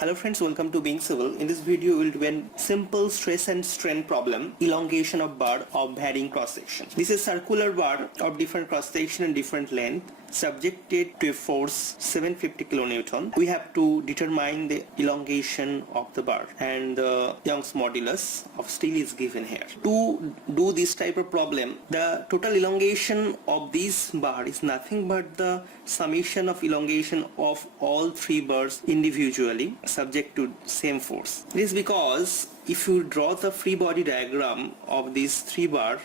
Hello friends, welcome to Being Civil. In this video, we'll do a simple stress and strain problem, elongation of bar of varying cross section. This is a circular bar of different cross section and different length, subjected to a force 750 kilonewton. We have to determine the elongation of the bar, and the Young's modulus of steel is given here. To do this type of problem, the total elongation of this bar is nothing but the summation of elongation of all three bars individually, subject to same force. It is because if you draw the free body diagram of these three bar,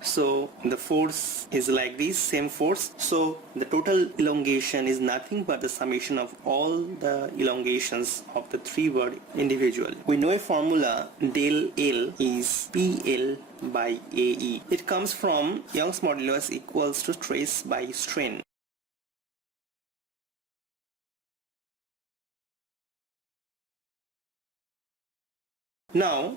so the force is like this, same force. So the total elongation is nothing but the summation of all the elongations of the three bar individually. We know a formula, del L is PL by AE. It comes from Young's modulus equals to stress by strain. Now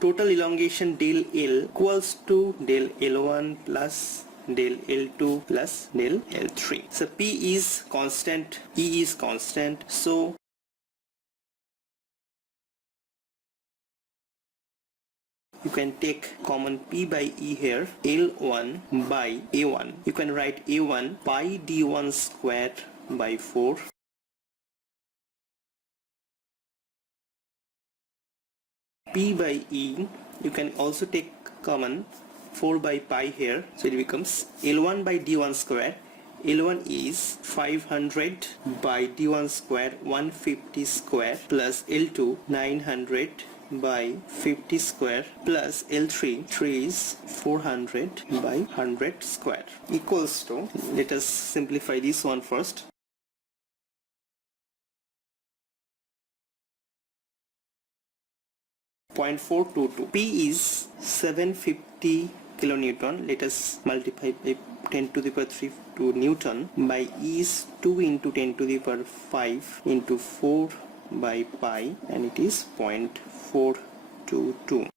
total elongation del L equals to del L1 plus del L2 plus del L3. So P is constant, E is constant, so you can take common P by E here, L1 by A1. You can write A1 pi D1 squared by 4. P by E, you can also take common 4 by pi here, so it becomes L1 by D1 square. L1 is 500 by D1 square 150 square plus L2 900 by 50 square plus L3 is 400 by 100 square equals to, let us simplify this one first. .422. P is 750 kilonewton. Let us multiply by 10 to the power 3 to Newton by E is 2 into 10 to the power 5 into 4 by pi, and it is 0.422.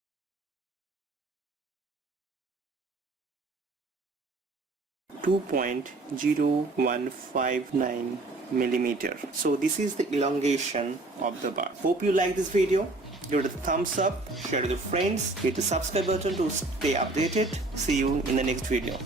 .0159 millimeter. So this is the elongation of the bar. Hope you like this video. Give it a thumbs up, share it with your friends, hit the subscribe button to stay updated. See you in the next video.